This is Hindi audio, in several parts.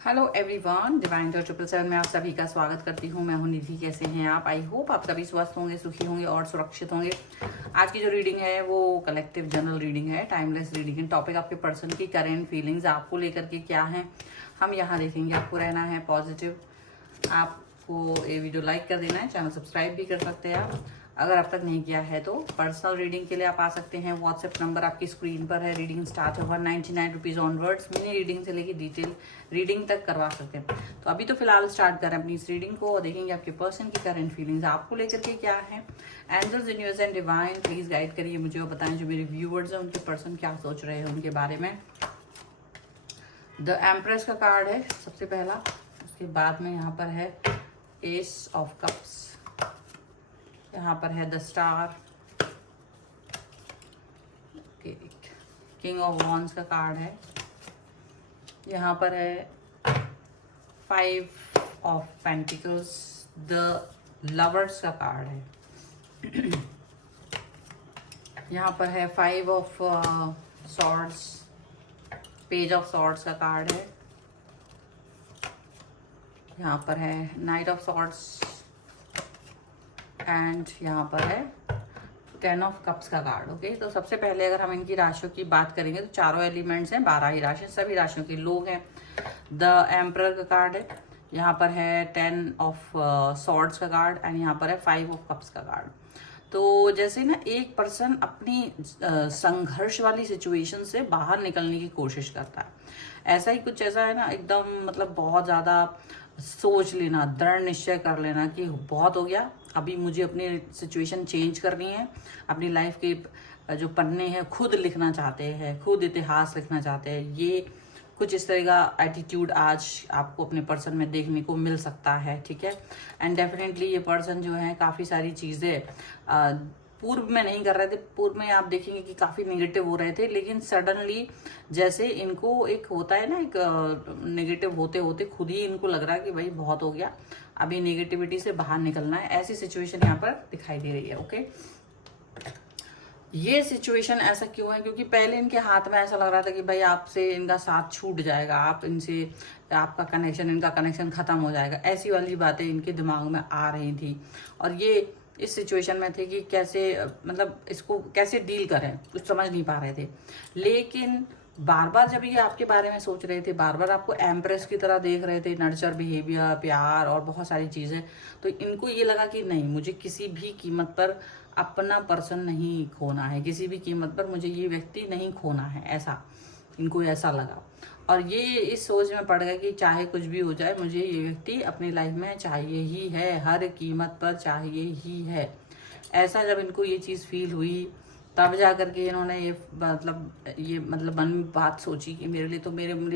हेलो एवरीवन, डिवाइन जो 777 में आप सभी का स्वागत करती हूँ। मैं हूँ निधि। कैसे हैं आप? आई होप आप सभी स्वस्थ होंगे, सुखी होंगे और सुरक्षित होंगे। आज की जो रीडिंग है वो कलेक्टिव जनरल रीडिंग है, टाइमलेस रीडिंग है। टॉपिक आपके पर्सन की करेंट फीलिंग्स आपको लेकर के क्या है, हम यहाँ देखेंगे। आपको रहना है पॉजिटिव। आपको ये वीडियो लाइक कर देना है, चैनल सब्सक्राइब भी कर सकते हैं आप अगर अब तक नहीं किया है तो। पर्सनल रीडिंग के लिए आप आ सकते हैं। व्हाट्सएप नंबर आपकी स्क्रीन पर है। रीडिंग स्टार्ट है 199 रुपीज़ ऑनवर्ड्स। मिनी रीडिंग से लेकर डिटेल रीडिंग तक करवा सकते हैं। तो अभी तो फिलहाल स्टार्ट करें अपनी इस रीडिंग को और देखेंगे आपके पर्सन की करंट फीलिंग्स आपको लेकर के क्या है। Angels, universe and divine please guide करिए मुझे और बताएं जो मेरे व्यूवर्स हैं उनके पर्सन क्या सोच रहे हैं उनके बारे में। द एम्प्रेस का कार्ड है सबसे पहला, उसके बाद में यहाँ पर है एस ऑफ कप्स, यहाँ पर है the star, king of wands का कार्ड है, यहाँ पर है 5 ऑफ पेंटिकल्स, द लवर्स का कार्ड है, यहाँ पर है 5 of swords, page of swords का कार्ड है, यहाँ पर है नाइट ऑफ सॉर्ड्स एंड यहाँ पर है 10 ऑफ कप्स का कार्ड। ओके, तो सबसे पहले अगर हम इनकी राशियों की बात करेंगे तो चारों एलिमेंट्स हैं, 12 ही राशि, सभी राशियों के लोग हैं। द एम्परर का कार्ड है, यहाँ पर है 10 ऑफ सॉर्ड्स का कार्ड एंड यहाँ पर है 5 ऑफ कप्स का कार्ड। तो जैसे ना एक पर्सन अपनी संघर्ष वाली सिचुएशन से बाहर निकलने की कोशिश करता है, ऐसा ही कुछ ऐसा है ना, एकदम मतलब बहुत ज़्यादा सोच लेना, दृढ़ निश्चय कर लेना कि बहुत हो गया, अभी मुझे अपनी सिचुएशन चेंज करनी है। अपनी लाइफ के जो पन्ने हैं खुद लिखना चाहते हैं, खुद इतिहास लिखना चाहते हैं। ये कुछ इस तरह का एटीट्यूड आज आपको अपने पर्सन में देखने को मिल सकता है, ठीक है। एंड डेफिनेटली ये पर्सन जो है काफ़ी सारी चीज़ें पूर्व में नहीं कर रहे थे। पूर्व में आप देखेंगे कि काफ़ी नेगेटिव हो रहे थे, लेकिन सडनली जैसे इनको एक होता है ना, एक नेगेटिव होते होते खुद ही इनको लग रहा है कि भाई बहुत हो गया, अभी नेगेटिविटी से बाहर निकलना है। ऐसी सिचुएशन यहाँ पर दिखाई दे रही है। ओके, ये सिचुएशन ऐसा क्यों है? क्योंकि पहले इनके हाथ में ऐसा लग रहा था कि भाई आपसे इनका साथ छूट जाएगा, आप इनसे आपका कनेक्शन, इनका कनेक्शन खत्म हो जाएगा। ऐसी वाली बातें इनके दिमाग में आ रही थी और ये इस सिचुएशन में थे कि कैसे मतलब इसको कैसे डील करें, कुछ समझ नहीं पा रहे थे। लेकिन बार बार जब ये आपके बारे में सोच रहे थे, बार बार आपको एम्प्रेस की तरह देख रहे थे, नर्चर बिहेवियर, प्यार और बहुत सारी चीज़ें, तो इनको ये लगा कि नहीं, मुझे किसी भी कीमत पर अपना पर्सन नहीं खोना है, किसी भी कीमत पर मुझे ये व्यक्ति नहीं खोना है, ऐसा इनको ऐसा लगा। और ये इस सोच में पड़ गए कि चाहे कुछ भी हो जाए, मुझे ये व्यक्ति अपनी लाइफ में चाहिए ही है, हर कीमत पर चाहिए ही है। ऐसा जब इनको ये चीज़ फील हुई तब जा करके इन्होंने ये मतलब मन में बात सोची कि मेरे लिए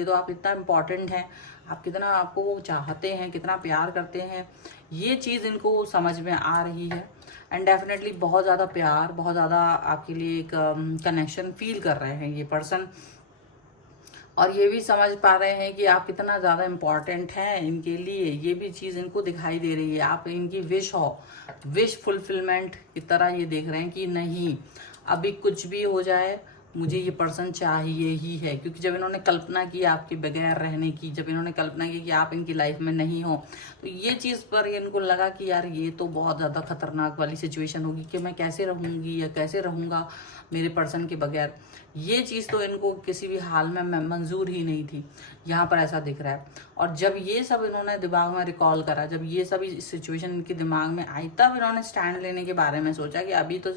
तो आप इतना इम्पोर्टेंट हैं, आप कितना आपको वो चाहते हैं, कितना प्यार करते हैं, ये चीज़ इनको समझ में आ रही है। एंड डेफिनेटली बहुत ज़्यादा प्यार, बहुत ज़्यादा आपके लिए एक कनेक्शन फील कर रहे हैं ये पर्सन। और ये भी समझ पा रहे हैं कि आप कितना ज़्यादा इम्पॉर्टेंट हैं इनके लिए, ये भी चीज़ इनको दिखाई दे रही है। आप इनकी विश फुलफिलमेंट की तरह ये देख रहे हैं कि नहीं, अभी कुछ भी हो जाए मुझे ये पर्सन चाहिए ही है। क्योंकि जब इन्होंने कल्पना की आपके बगैर रहने की, जब इन्होंने कल्पना की कि आप इनकी लाइफ में नहीं हो, तो ये चीज़ पर इनको लगा कि यार ये तो बहुत ज़्यादा खतरनाक वाली सिचुएशन होगी कि मैं कैसे रहूँगी या कैसे रहूँगा मेरे पर्सन के बगैर। ये चीज़ तो इनको किसी भी हाल में मंजूर ही नहीं थी, यहाँ पर ऐसा दिख रहा है। और जब ये सब इन्होंने दिमाग में रिकॉल करा, जब ये सब सिचुएशन इनके दिमाग में आई, तब इन्होंने स्टैंड लेने के बारे में सोचा कि अभी तो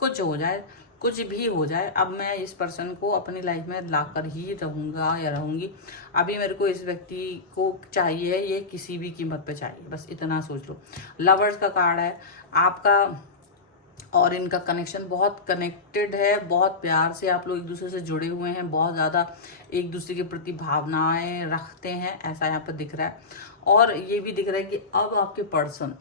कुछ हो जाए, कुछ भी हो जाए, अब मैं इस पर्सन को अपनी लाइफ में लाकर ही रहूँगा या रहूँगी। अभी मेरे को इस व्यक्ति को चाहिए, ये किसी भी कीमत पे चाहिए, बस इतना सोच लो। लवर्स का कार्ड है, आपका और इनका कनेक्शन बहुत कनेक्टेड है, बहुत प्यार से आप लोग एक दूसरे से जुड़े हुए हैं, बहुत ज़्यादा एक दूसरे के प्रति भावनाएं रखते हैं, ऐसा यहाँ पर दिख रहा है। और ये भी दिख रहा है कि अब आपके पर्सन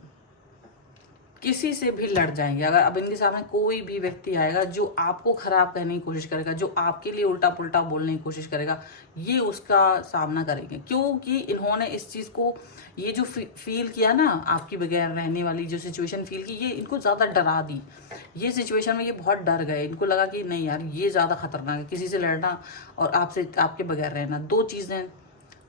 किसी से भी लड़ जाएंगे। अगर अब इनके सामने कोई भी व्यक्ति आएगा जो आपको खराब कहने की कोशिश करेगा, जो आपके लिए उल्टा पुल्टा बोलने की कोशिश करेगा, ये उसका सामना करेंगे। क्योंकि इन्होंने इस चीज़ को, ये जो फील किया ना, आपकी बगैर रहने वाली जो सिचुएशन फील की, ये इनको ज़्यादा डरा दी। ये सिचुएशन में ये बहुत डर गए, इनको लगा कि नहीं यार ये ज़्यादा खतरनाक है, किसी से लड़ना और आपसे आपके बगैर रहना, दो चीज़ें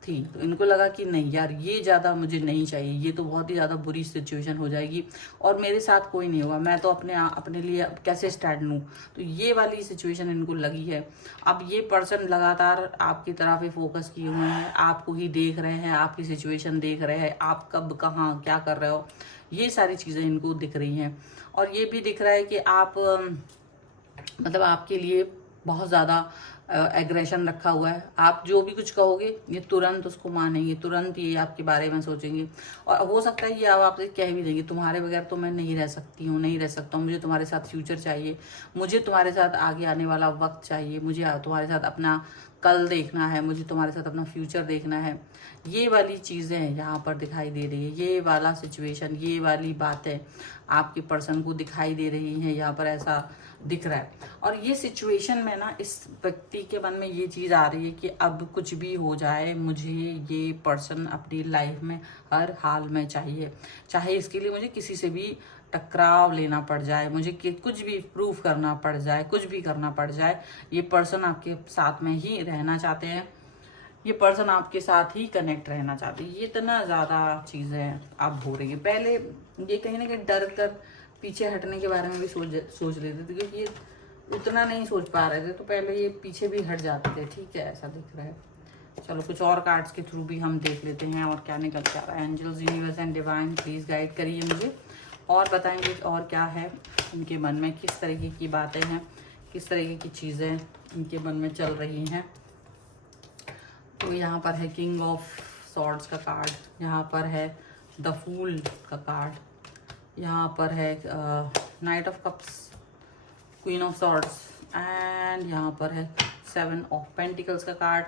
थी, तो इनको लगा कि नहीं यार ये ज़्यादा मुझे नहीं चाहिए, ये तो बहुत ही ज़्यादा बुरी सिचुएशन हो जाएगी और मेरे साथ कोई नहीं होगा, मैं तो अपने लिए कैसे स्टैंड लूँ। तो ये वाली सिचुएशन इनको लगी है। अब ये पर्सन लगातार आपकी तरफ ही फोकस किए हुए हैं, आपको ही देख रहे हैं, आपकी सिचुएशन देख रहे हैं, आप कब कहाँ क्या कर रहे हो, ये सारी चीज़ें इनको दिख रही हैं। और ये भी दिख रहा है कि आप मतलब आपके लिए बहुत ज़्यादा एग्रेशन रखा हुआ है। आप जो भी कुछ कहोगे ये तुरंत उसको मानेंगे, तुरंत ये आपके बारे में सोचेंगे और हो सकता है ये अब आपसे कह भी देंगे तुम्हारे बगैर तो मैं नहीं रह सकती हूँ, नहीं रह सकता हूँ, मुझे तुम्हारे साथ फ्यूचर चाहिए, मुझे तुम्हारे साथ आगे आने वाला वक्त चाहिए, मुझे तुम्हारे साथ अपना कल देखना है, मुझे तुम्हारे साथ अपना फ्यूचर देखना है। ये वाली चीज़ें यहाँ पर दिखाई दे रही है, ये वाला सिचुएशन, ये वाली बातें आपके पर्सन को दिखाई दे रही हैं, यहाँ पर ऐसा दिख रहा है। और ये सिचुएशन में ना इस व्यक्ति के मन में ये चीज़ आ रही है कि अब कुछ भी हो जाए मुझे ये पर्सन अपनी लाइफ में हर हाल में चाहिए, चाहे इसके लिए मुझे किसी से भी टकराव लेना पड़ जाए, मुझे कुछ भी प्रूव करना पड़ जाए, कुछ भी करना पड़ जाए, ये पर्सन आपके साथ में ही रहना चाहते हैं, ये पर्सन आपके साथ ही कनेक्ट रहना चाहते हैं। ये इतना ज़्यादा चीज़ें अब हो रही है। पहले ये कहीं ना कहीं डर कर पीछे हटने के बारे में भी सोच लेते थे, क्योंकि ये उतना नहीं सोच पा रहे थे, तो पहले ये पीछे भी हट जाते थे। ठीक है, ऐसा दिख रहा है। चलो कुछ और कार्ड्स के थ्रू भी हम देख लेते हैं और क्या निकल के आ रहा है। Angels, universe and divine please guide करिए मुझे और बताएंगे और क्या है इनके मन में, किस तरीके की बातें हैं, किस तरीके की चीज़ें इनके मन में चल रही हैं। तो यहाँ पर है किंग ऑफ सॉर्ड्स का कार्ड, यहाँ पर है द फूल का कार्ड, यहाँ पर है night of cups, queen of swords and यहाँ पर है 7 ऑफ पेंटिकल्स का कार्ड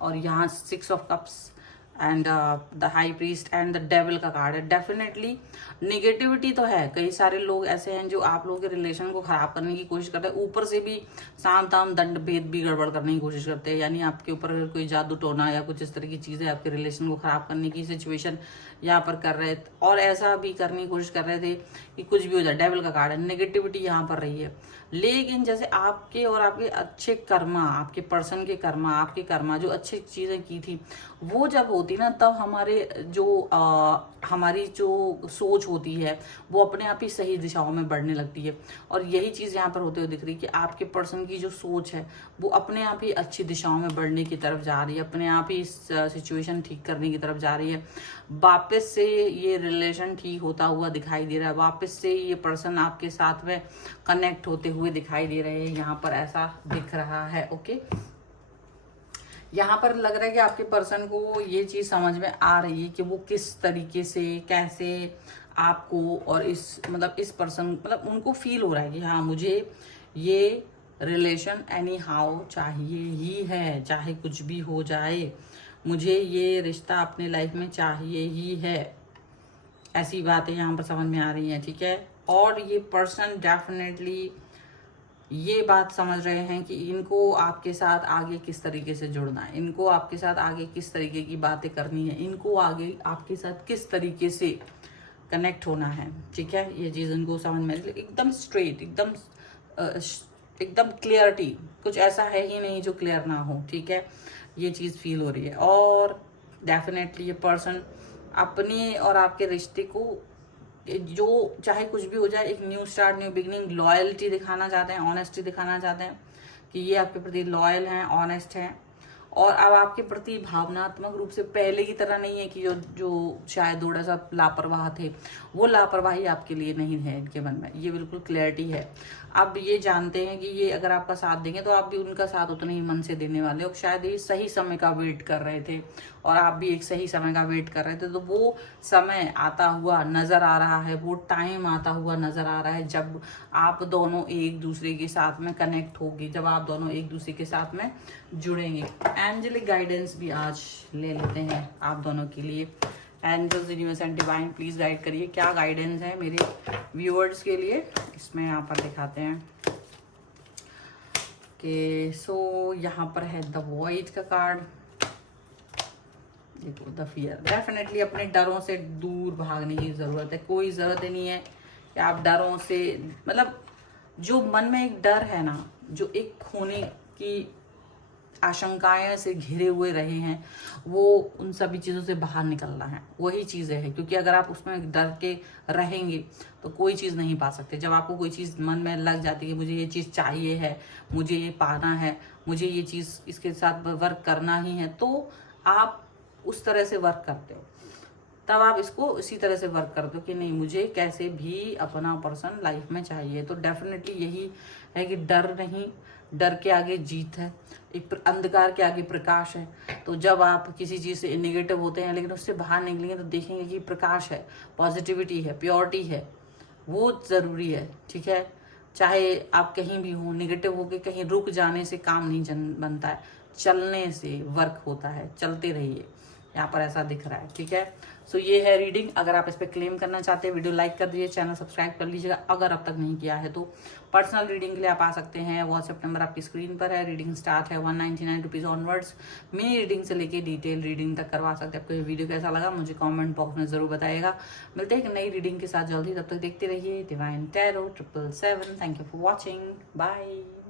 और यहाँ 6 of cups and the high priest and the devil का कार्ड है। डेफिनेटली निगेटिविटी तो है, कई सारे लोग ऐसे हैं जो आप लोगों के रिलेशन को खराब करने की कोशिश करते हैं, ऊपर से भी साम ताम दंड भेद भी गड़बड़ करने की कोशिश करते हैं, यानी आपके ऊपर अगर कोई जादू टोना या कुछ इस तरह की चीज़ें आपके रिलेशन को खराब करने की सिचुएशन यहाँ पर कर रहे थे और ऐसा भी करने की कोशिश कर रहे थे कि कुछ भी हो जाए। डेविल का कार्ड है, नेगेटिविटी यहाँ पर रही है। लेकिन जैसे आपके और आपके अच्छे कर्मा, आपके पर्सन के कर्मा, आपके कर्मा जो अच्छी चीज़ें की थी वो जब होती ना, तब हमारी जो सोच होती है वो अपने आप ही सही दिशाओं में बढ़ने लगती है। और यही चीज़ यहाँ पर होते हुए दिख रही है कि आपके पर्सन की जो सोच है वो अपने आप ही अच्छी दिशाओं में बढ़ने की तरफ जा रही है, अपने आप ही सिचुएशन ठीक करने की तरफ जा रही है। वापस से ये रिलेशन ठीक होता हुआ दिखाई दे रहा है, वापस से ये पर्सन आपके साथ में कनेक्ट होते हुए दिखाई दे रहे हैं, यहाँ पर ऐसा दिख रहा है। ओके, यहाँ पर लग रहा है कि आपके पर्सन को ये चीज़ समझ में आ रही है कि वो किस तरीके से कैसे आपको और इस पर्सन मतलब उनको फील हो रहा है कि हाँ मुझे ये रिलेशन एनी हाउ चाहिए ही है, चाहे कुछ भी हो जाए मुझे ये रिश्ता अपने लाइफ में चाहिए ही है। ऐसी बातें यहाँ पर समझ में आ रही हैं। ठीक है, और ये पर्सन डेफिनेटली ये बात समझ रहे हैं कि इनको आपके साथ आगे किस तरीके से जुड़ना है, इनको आपके साथ आगे किस तरीके की बातें करनी है, इनको आगे आपके साथ किस तरीके से कनेक्ट होना है। ठीक है, ये चीज़ इनको समझ में एकदम स्ट्रेट, एकदम क्लियरिटी, कुछ ऐसा है ही नहीं जो क्लियर ना हो। ठीक है, ये चीज़ फील हो रही है। और डेफिनेटली ये पर्सन अपने और आपके रिश्ते को जो चाहे कुछ भी हो जाए एक new start, new beginning, loyalty दिखाना चाहते हैं, ऑनेस्टी दिखाना चाहते हैं कि ये आपके प्रति लॉयल हैं, ऑनेस्ट हैं और अब आपके प्रति भावनात्मक रूप से पहले की तरह नहीं है कि जो शायद थोड़ा सा लापरवाह थे, वो लापरवाही आपके लिए नहीं है इनके मन में, ये बिल्कुल क्लैरिटी है। अब ये जानते हैं कि ये अगर आपका साथ देंगे तो आप भी उनका साथ उतने ही मन से देने वाले हो। शायद ये सही समय का वेट कर रहे थे और आप भी एक सही समय का वेट कर रहे थे, तो वो समय आता हुआ नज़र आ रहा है, वो टाइम आता हुआ नज़र आ रहा है जब आप दोनों एक दूसरे के साथ में कनेक्ट होगी, जब आप दोनों एक दूसरे के साथ में जुड़ेंगे। एंजेलिक गाइडेंस भी आज ले लेते हैं आप दोनों के लिए। Angels, universe and divine please guide करिए, क्या गाइडेंस है मेरे व्यूअर्स के लिए, इसमें यहाँ पर दिखाते हैं कि सो यहाँ पर है द वॉइड का कार्ड। देखो द फियर, डेफिनेटली अपने डरों से दूर भागने की ज़रूरत है। कोई ज़रूरत ही नहीं है कि आप डरों से, मतलब जो मन में एक डर है ना, जो एक खोने की आशंकाएं से घिरे हुए रहे हैं, वो उन सभी चीज़ों से बाहर निकलना है, वही चीज़ें हैं। क्योंकि अगर आप उसमें डर के रहेंगे तो कोई चीज़ नहीं पा सकते। जब आपको कोई चीज़ मन में लग जाती है कि मुझे ये चीज़ चाहिए है, मुझे ये पाना है, मुझे ये चीज़ इसके साथ वर्क करना ही है, तो आप उस तरह से वर्क करते हो। तब आप इसको इसी तरह से वर्क कर दो कि नहीं, मुझे कैसे भी अपना पर्सन लाइफ में चाहिए। तो डेफिनेटली यही है कि डर नहीं, डर के आगे जीत है, एक अंधकार के आगे प्रकाश है। तो जब आप किसी चीज़ से नेगेटिव होते हैं लेकिन उससे बाहर निकलेंगे तो देखेंगे कि प्रकाश है, पॉजिटिविटी है, प्योरिटी है, वो ज़रूरी है। ठीक है, चाहे आप कहीं भी हो, नेगेटिव होके कहीं रुक जाने से काम नहीं बनता है, चलने से वर्क होता है। चलते रहिए, यहाँ पर ऐसा दिख रहा है। ठीक है, सो ये है रीडिंग। अगर आप इस पर क्लेम करना चाहते हैं, वीडियो लाइक कर दीजिए, चैनल सब्सक्राइब कर लीजिएगा अगर अब तक नहीं किया है तो। पर्सनल रीडिंग के लिए आप आ सकते हैं, व्हाट्सएप नंबर आपकी स्क्रीन पर है। रीडिंग स्टार्ट है 199 रुपीज़ ऑनवर्ड्स। मिनी रीडिंग से लेके डिटेल रीडिंग तक करवा सकते हैं। आपको ये वीडियो कैसा लगा मुझे कॉमेंट बॉक्स में जरूर बताइएगा। मिलते हैं एक नई रीडिंग के साथ जल्दी, तब तक देखते रहिए divine tarot 777। Thank you for watching, bye.